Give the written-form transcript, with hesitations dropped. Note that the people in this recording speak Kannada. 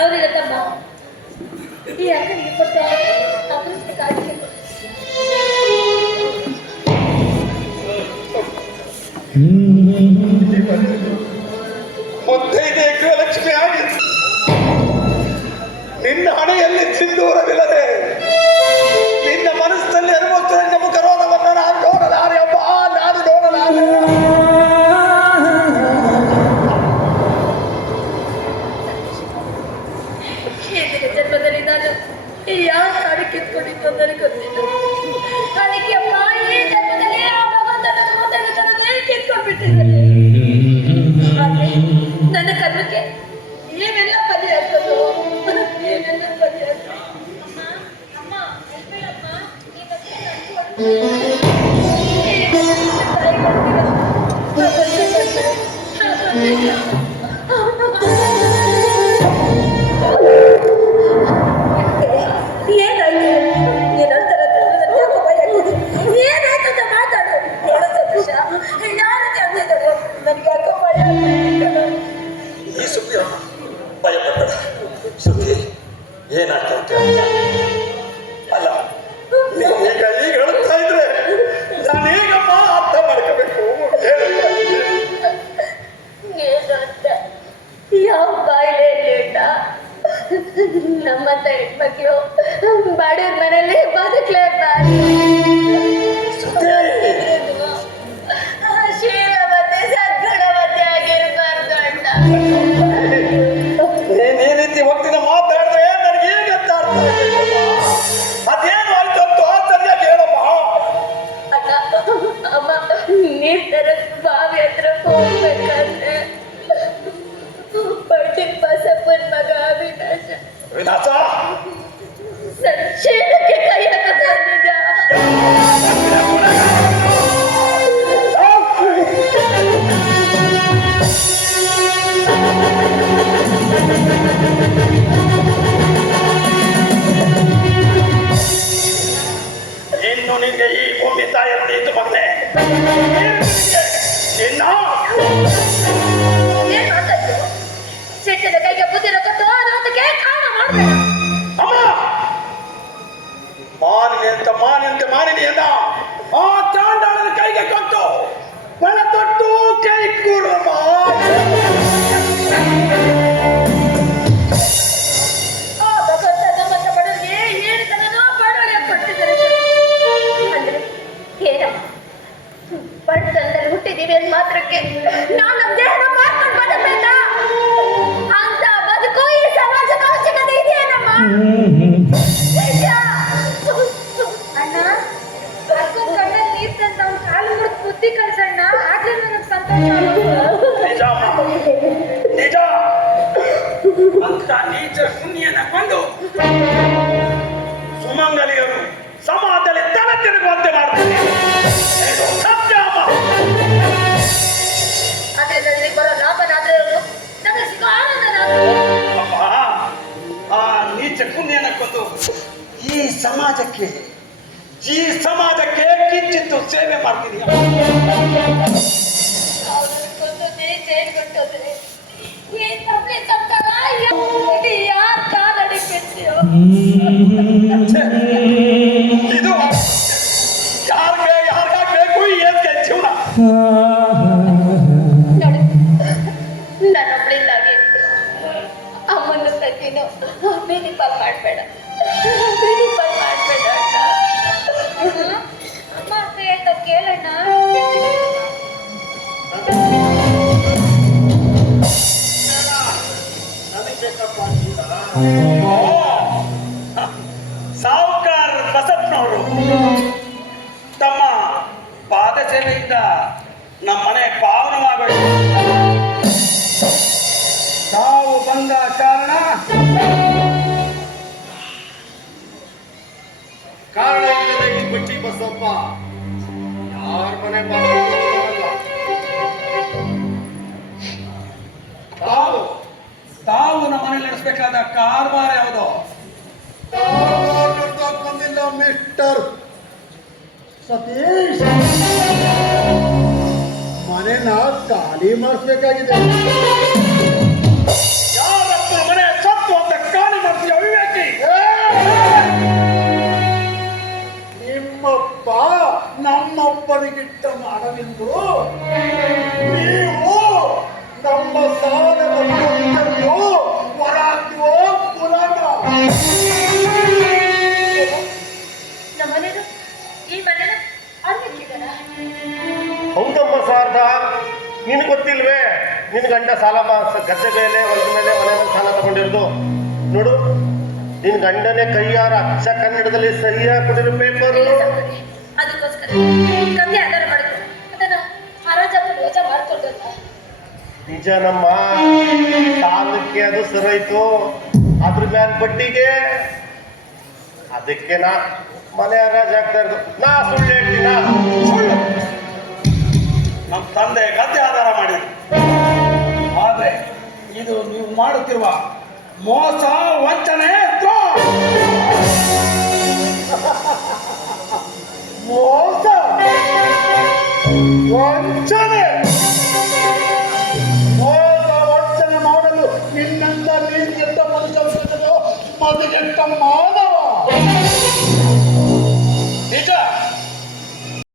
ಹೌದಿರತ್ತಮ್ಮ. ಈ ಅಕ್ಕನಿಗೆ ಕೊಟ್ಟ ಅದೃಷ್ಟ ಕಾಡಿಗೆ ಮುತ್ತೈದೆ ಗೃಹಲಕ್ಷ್ಮಿ ಆಗಿ ನಿನ್ನ ಹಣೆಯಲ್ಲಿ ಸಿಂಧೂರವಿಲ್ಲದೆ ನಿನ್ನ ಮನಸ್ಸಿನಲ್ಲಿ ಅನುಭವಿಸಿದ ನಮ್ಮ ಕರೋನವನ್ನು ನಾನು ನೋಡಲಾರೆ ಅಮ್ಮ, ನಾನು ನೋಡಲಾರೆ. ಹಿಂದಿನ ಜನ್ಮದಲ್ಲಿ ನಾನು ಯಾವ ಕಾಡು ಕಿತ್ಕೊಂಡಿದ್ದು ನನಗೆ ಗೊತ್ತಿಲ್ಲ. ಅದಕ್ಕೆ ಅಮ್ಮ ಈ ಜನ್ಮದಲ್ಲಿ ಆ ಭಗವಂತನ ಮೊದಲನೇ ಕಿತ್ಕೊಂಡ್ಬಿಟ್ಟಿದ್ದಾರೆ. ನನ್ನ ಕರ್ಮಕ್ಕೆ ನೀವೆಲ್ಲ ಬಲಿಯಾಗ್ತದೋ, ನೀವೆಲ್ಲ ಬಲಿಯಾಗ್ತದೆ. ಅಮ್ಮ ಹೇಳ್ಬೇಡಮ್ಮ, ಈ ಬಗ್ಗೆ ತಾಯಿ ಬರ್ತೀರ. ಏನಾಯ್ತು? ಏನಂತಾರ ಏನಾಯ್ತು ಅಂತ ಮಾತಾಡು. ನೋಡ ಸಂತೋಷ ಯಾರು ಹೇಳ್ತಿದ್ದಾರೆ ನನಗೆ ಯಾಕೋ ಭಯ. ಈ ಸುದ್ದಿ ಭಯಪಡಬೇಡ. ಸುದ್ದಿ ಏನಾಗ್ತಂತೆ ಅಲ್ಲ, ನೀವು ಈಗ ಹೇಳ್ತಾ ಇದ್ರೆ ನಾನೀಗಮ್ಮ ಅರ್ಥ ಮಾಡ್ಕೋಬೇಕು. ಯಾವ ಬಾಯಿಲೆ ನಮ್ಮಂತ ಹೆಣ್ಮಕ್ಳು ಬಾಡಿಯವ್ರ ಮನೇಲಿ ಬದುಕಲೇಬಾರ್ದು. ಶೀಲವತೆ ಸದ್ಗುಣವತೆ ಆಗಿರಬಾರ್ದು ಅಣ್ಣ. ನೀನ್ ಈ ರೀತಿ ಹೋಗ್ತಿನ ಮಾತಾಡಿದ್ರೆ ನನಗೆ ಹೇಗೆ ಅಂತ ಅರ್ಥ ಅದೇನು ಆಯ್ತು ಅಂತ ಸರಿಯಾಗಿ ಹೇಳಮ್ಮ. ಅಣ್ಣ ಅಮ್ಮ ನೀರ್ ತರಕ್ ಬಾವಿ ಹತ್ರ ಹೋಗ್ಬೇಕಂದ್ರೆ ಪಂಡಿತ್ ಬಸಪ್ಪನ ಮಗ ವಿನಾಶ ಶೀಲಕ್ಕೆ ಕೈ ಹಾಕಿದ್ದ. ಇನ್ನು ನಿನಗೆ ಈ ಭೂಮಿ ತಾಯಿಯನ್ನು ಇದು ಮಗನೆ ಇನ್ನ ಏನ್ ಮಾತಾಡ್ತು? ಸಿಟ್ಟಿನ ಕೈಗೆ ಬುದ್ಧಿನ ಕೊಟ್ಟು ಅದಕ್ಕೆ ಕಾರಣ ಮಾಡ್ಬೇಡ. ಅಮ್ಮ ಮಾನಿನಿಯಂತೆ ಮಾನಿನಿಯನ್ನ ಆ ಚಾಂಡಾಳನ ಕೈಗೆ ಕೊಟ್ಟು ಬಳ ತೊಟ್ಟು ಕೈ ಕೂಡಮ್ಮ. ಆ ಭಗವಂತ ನಮ್ಮಂತ ಬಡವರಿಗೆ ಹೇಳಿದನೋ ಬಡವಳಿಗೆ ಕೊಟ್ಟಿದ್ದಾರೆ. ಅಂದ್ರೆ ಏನಮ್ಮ ಬಡತನದಲ್ಲಿ ಹುಟ್ಟಿದೀವಿ ಅಂದ ಮಾತ್ರಕ್ಕೆ ನಾವು ನಮ್ಮ ದೇಹನ ಮಾರ್ಕೊಂಡು ಬದಬೇಕಾ? ಅಂತ ಬದುಕು ಈ ಸಮಾಜಕ್ಕೆ ಅವಶ್ಯಕತೆ ಇದೆಯೇನಮ್ಮ? ಅಣ್ಣ ಅಕ್ಕನ ಕಣ್ಣಲ್ಲಿ ನೀರ್ ತಂದು ಅವ್ನ ಕಾಲು ಮುರಿದು ಬುದ್ಧಿ ಕಳ್ಸಣ್ಣ, ಆಗ್ಲೇ ನನಗೆ ಸಂತೋಷ ನಿಜ ನಿಜ ಅಂತ ನೀಚ ಪುಣ್ಯನ ಕೊಂದು ಸುಮಂಗಲಿಯರು ಸಮಾಜದಲ್ಲಿ ತಲೆ ತಿರುಗುವಂತೆ ಮಾಡ್ತಾರೆ. ಸತ್ಯ ಅಮ್ಮ. ಅದರಿಂದ ನಿನಗೆ ಬರೋ ಲಾಭನಾದ್ರೆ ನಮಗೆ ಸಿಗೋ ಆನಂದನಾದ್ರು. ಅಮ್ಮ ಆ ನೀಚ ಪುಣ್ಯನ ಕೊಂದು ಈ ಸಮಾಜಕ್ಕೆ ಕಿಂಚಿತ್ತು ಸೇವೆ ಮಾಡ್ತೀನಿ. ಯಾರ್ ಕಾಲಡಿ ಬಿಡ್ತೀಯೋ? ಇದು ಯಾರ್ಗಾಗ್ ಬೇಕು ಏನ್ಗೆ ಜೀವನ? ನೋಡಿ ನನ್ನೊಬ್ಳಿಲ್ಲಾಗಿ ಅಮ್ಮನ ತಗ್ಗಿನೂ ಬೇನಿಪಾಲ್ ಮಾಡಬೇಡ ಅಣ್ಣ. ಅಮ್ಮ ಅಂತ ಹೇಳ್ತಾ ಕೇಳಣ್ಣ. ಸಾವುಕಾರ ಬಸಪ್ಪನವರು ತಮ್ಮ ಪಾದ ಸೇವೆಯಿಂದ ನಮ್ಮ ಮನೆ ಪಾವನವಾಗಬೇಕು. ತಾವು ಬಂದ ಕಾರಣ ಇಲ್ಲದೆ ಬಟ್ಟಿ ಬಸಪ್ಪ ಯಾರ ಮನೆ ತಾವು ನಮ್ಮ ಮನೇಲಿ ನಡೆಸಬೇಕಾದ ಕಾರ್ಬಾರ ಯಾವುದು? ಬಂದಿಲ್ಲ ಮಿಸ್ಟರ್ ಸತೀಶ್, ಮನೆನ ಖಾಲಿ ಮಾಡಿಸ್ಬೇಕಾಗಿದೆ. ಯಾರಪ್ಪ ಮನೆ ಸತ್ತು ಅಂತ ನಿನ್ನಿಂದ ಸಾಲ ಗದ್ದೆ ಮೇಲೆ ಹೊಲದ ಮೇಲೆ ಮನೆ ಮೇಲೆ ಸಾಲ ತಗೊಂಡಿರೋದು. ನೋಡು, ನಿನ್ ಗಂಡನೇ ಕೈಯಾರ ಅಕ್ಷ ಕನ್ನಡದಲ್ಲಿ ಸರಿಯಾಗಿ ಕೊಟ್ಟಿರೋ ಪೇಪರ್. ಇಲ್ಲ ಸಾವುಕಾರ್ರೆ, ಅದಕ್ಕೋಸ್ಕರ ಕಂದೆ ಆಧಾರ ಮಾಡಿದ್ರು ಅದನ್ನ ಹರಾಜಪ್ಪ ರೋಜ ಮಾಡ್ಕೊಳ್ದಲ್ಲ. ನಿಜ ನಮ್ಮ ಸಾಲಕ್ಕೆ ಅದು ಸರೈತು, ಅದ್ರ ಮ್ಯಾಲ ಬಡ್ಡಿಗೆ. ಅದಕ್ಕೆ ನಾ ಮನೆ ಹರಾಜ್ ಆಗ್ತಾ ಇರೋದು. ನಾ ಸುಳ್ಳು ಹೇಳ್ತೀನ? ಸುಳ್ಳು. ನಮ್ಮ ತಂದೆ ಗದ್ದೆ ಆಧಾರ ಮಾಡಿದ್ರು. ಆದ್ರೆ ಇದು ನೀವು ಮಾಡುತ್ತಿರುವ ಮೋಸ, ವಂಚನೆ, ದ್ರೋಹ. ಮೋಸ, ವಂಚನೆ, ಮೋಸ ವಂಚನೆ ಮಾಡಲು ನಿನ್ನಂತ ನೀತಿಗೆಟ್ಟ ಮನುಷ್ಯ ಮದುಗೆಟ್ಟ ಮಾನ